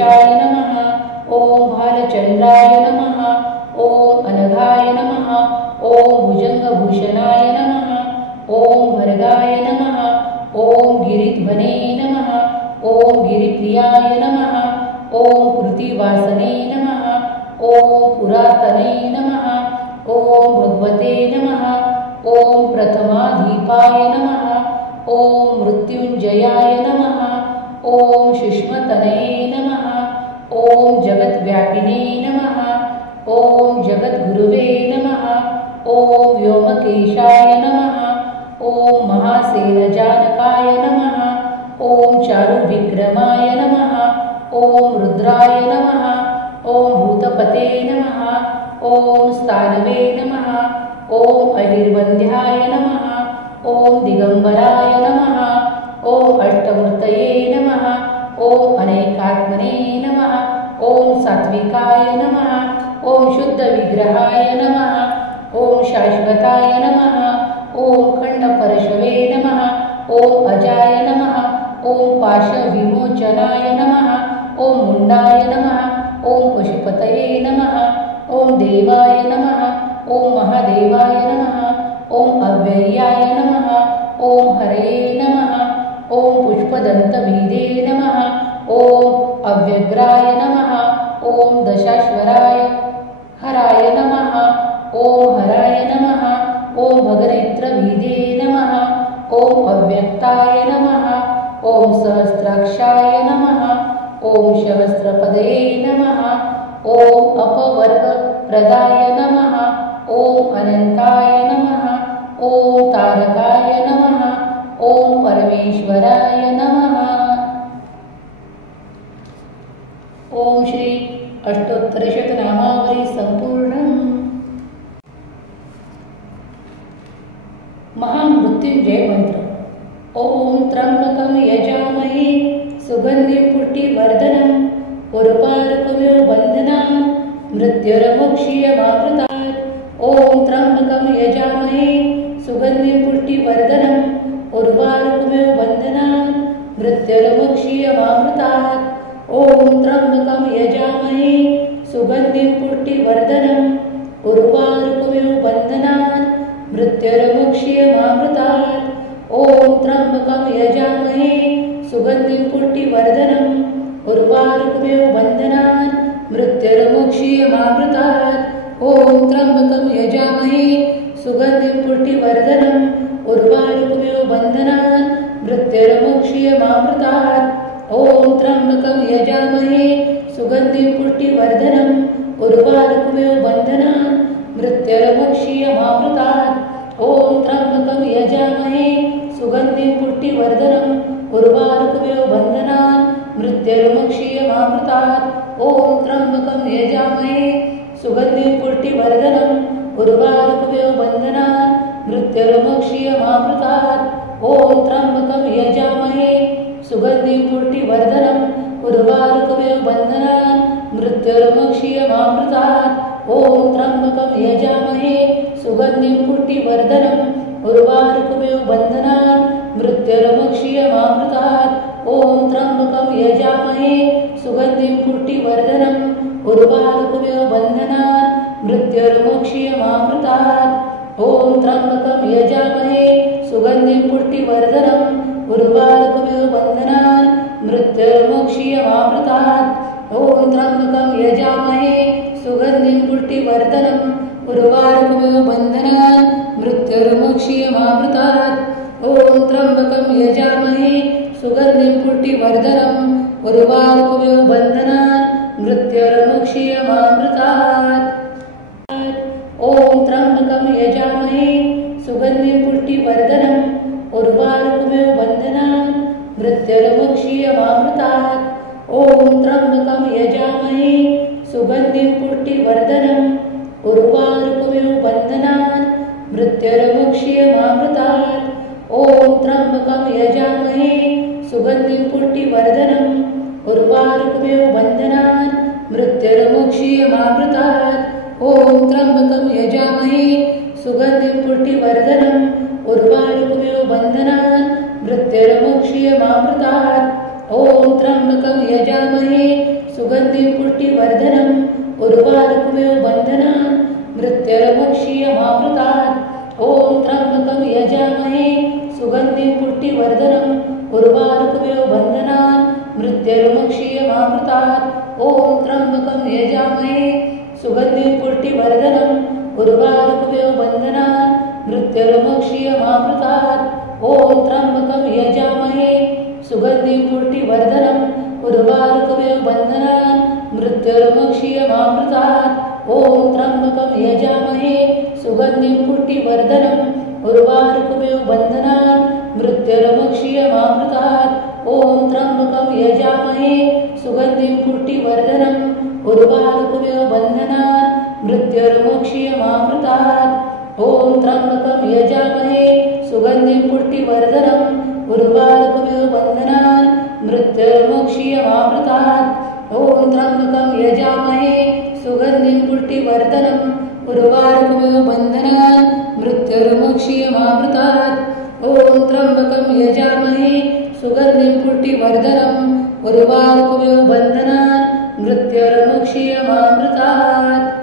त्र्यंबकेशाय नमः। ॐ भालचन्द्राय नमः। ॐ अनघाय नमः। ॐ भुजङ्गभूषणाय नमः। ॐ भर्गाय नमः। ॐ गिरिध्वने नमः। ॐ गिरिप्रियाय नमः। ॐ कृतिवासने नमः। ॐ पुरातने नमः। ॐ भगवते नमः। ॐ प्रथमाधिपाय नमः। ॐ मृत्युञ्जयाय नमः। ॐ सुष्मतनये नमः। ॐ जगद्व्यापिने नमः। ॐ जगद्गुरुवे नमः। ॐ व्योमकेशाय नमः। ॐ महासेनजानकाय नमः। ॐ चारुविक्रमाय नमः। ॐ रुद्राय नमः। ॐ भूतपते नमः। ॐ स्थानवे नमः। ॐ अहिर्वन्द्याय नमः। ॐ दिगम्बराय नमः। ॐ अष्टमूर्तये नमः। ॐ अनेकात्मने नमः। ॐ सात्विकाय नमः। ॐ शुद्धविग्रहाय नमः। ॐ शाश्वताय नमः। ॐ खण्डपरशवे नमः। ॐ अजाय नमः। ॐ पाशविमोचनाय नमः। ॐ मुण्डाय नमः। ॐ पशुपतये नमः। ॐ देवाय नमः। ॐ महादेवाय नमः। ॐ अव्ययाय नमः। ॐ हरये नमः। ॐ पुष्पदन्तभीदे नमः। ॐ अव्यग्राय नमः। ॐ दशाश्वराय हराय नमः। ॐ हराय नमः। ॐ भगनेत्रभीदे नमः। ॐ अव्यक्ताय नमः। ॐ सहस्राक्षाय नमः। ॐ सहस्रपदये नमः। ॐ अपवर्गप्रदाय नमः। ॐ अनन्ताय नमः। ॐ तारकाय नमः। ॐ परमेश्वराय नमः। ॐ श्री अष्टोत्तरशतनामावली संपूर्णम्। महामृत्युंजय मंत्र। ॐ त्र्यंबकं यजामहे सुगन्धिं पुष्टिवर्धनम् उर्वारुकमिव बन्धनान् मृत्युर्मुक्षीयमामृतात्। ॐ त्र्यंबकं यजामहे सुगन्धिं पुष्टिवर्धनम् उर्वारुकमिव बन्धनान् मृत्युर्मुक्षीयमामृतात्। ॐ त्र्यंबकं यजामहे सुगन्धिं पुष्टिवर्धनम् उर्वारुकमिव बन्धनान् मृत्युर्मुक्षीयमामृतात्। ॐ त्र्यंबकं यजामहे सुगन्धिं पुष्टिवर्धनम् उर्वारुकमिव बन्धनान् मृत्युर्मुक्षीयमामृतात्। ॐ त्र्यंबकं यजामहे सुगन्धिं पुष्टिवर्धनम् उर्वारुकमिव बन्धनान् मृत्युर्मुक्षीयमामृतात्। ॐ त्र्यंबकं यजामहे सुगन्धिं पुष्टिवर्धनम् उर्वारुकमिव बन्धनान् मृत्युर्मुक्षीयमामृतात्। ॐ त्र्यंबकं यजामहे सुगन्धिं पुष्टिवर्धनम् उर्वारुकमिव बन्धनान् मृत्युर्मुक्षीयमामृतात्। ॐ त्र्यंबकं यजामहे सुगन्धिं पुष्टिवर्धनम् उर्वारुकमिव बन्धनान् मृत्युर्मुक्षीयमामृतात्। ॐ त्र्यंबकं यजामहे सुगन्धिं पुष्टिवर्धनम् उर्वारुकमिव बन्धनान् मृत्युर्मुक्षीयमामृतात्। ॐ त्र्यंबकं यजामहे सुगन्धिं पुष्टिवर्धनम् उर्वारुकमिव बन्धनान् मृत्युर्मुक्षीयमामृतात्। ॐ त्र्यंबकं यजामहे सुगन्धिं पुष्टिवर्धनम् उर्वारुकमिव बन्धनान् मृत्युर्मुक्षीयमामृतात्। ॐ त्र्यंबकं यजामहे सुगन्धिं पुष्टिवर्धनम् उर्वारुकमिव बन्धनान् मृत्युर्मुक्षीयमामृतात्। ॐ त्र्यंबकं यजामहे सुगन्धिं पुष्टिवर्धनम् उर्वारुकमिव बन्धनान् मृत्युर्मुक्षीयमामृतात्। ॐ त्र्यंबकं यजामहे सुगन्धिं पुष्टिवर्धनम् उर्वारुकमिव बन्धनान् मृत्युर्मुक्षीयमामृतात्। ॐ त्र्यंबकं यजामहे सुगन्धिं पुष्टिवर्धनम् उर्वारुकमिव बन्धनान् मृत्युर्मुक्षीयमामृतात्। ॐ त्र्यंबकं यजामहे सुगन्धिं पुष्टिवर्धनम् उर्वारुकमिव बन्धनान् मृत्युर्मुक्षीयमामृतात्। ॐ त्र्यंबकं यजामहे सुगन्धिं पुष्टिवर्धनम् उर्वारुकमिव बन्धनान् मृत्युर्मुक्षीयमामृतात्। ॐ त्र्यंबकं यजामहे सुगन्धिं पुष्टिवर्धनम् उर्वारुकमिव बन्धनान् मृत्युर्मुक्षीयमामृतात्। ॐ त्र्यंबकं यजामहे सुगन्धिं पुष्टिवर्धनम् उर्वारुकमिव बन्धनान् मृत्युर्मुक्षीयमामृतात् ॐ त्र्यम्बकं यजामहे सुगन्धिं पुष्टिवर्धनम् उर्वारुकमिव बन्धनान् मृत्युर्मुक्षीयमामृतात् ॐ त्र्यम्बकं यजामहे सुगन्धिं पुष्टिवर्धनम् उर्वारुकमिव बन्धनान् मृत्युर्मुक्षीयमामृतात् ॐ त्र्यम्बकं यजामहे सुगन्धिं पुष्टिवर्धनम् उर्वारुकमिव बन्धनान् मृत्युर्मुक्षीयमामृतात् ॐ त्र्यम्बकं यजामहे सुगन्धिं पुष्टिवर्धनम् उर्वारुकमिव बन्धनान् मृत्युर्मुक्षीयमामृतात् ॐ त्र्यम्बकं यजामहे सुगन्धिं पुष्टिवर्धनम् उर्वारुकमिव बन्धनान् मृत्युर्मुक्षीयमामृतात् ॐ त्र्यम्बकं यजामहे सुगन्धिं पुष्टिवर्धनम् उर्वारुकमिव बन्धनान् मृत्युर्मुक्षीयमामृतात् ॐ त्र्यम्बकं यजामहे सुगन्धिं पुष्टिवर्धनम् उर्वारुकमिव बन्धनान् मृत्युर्मुक्षीयमामृतात् ॐ त्र्यम्बकं यजामहे सुगन्धिं पुष्टिवर्धनम् उर्वारुकमिव बन्धनान् मृत्युर्मुक्षीयमामृतात्।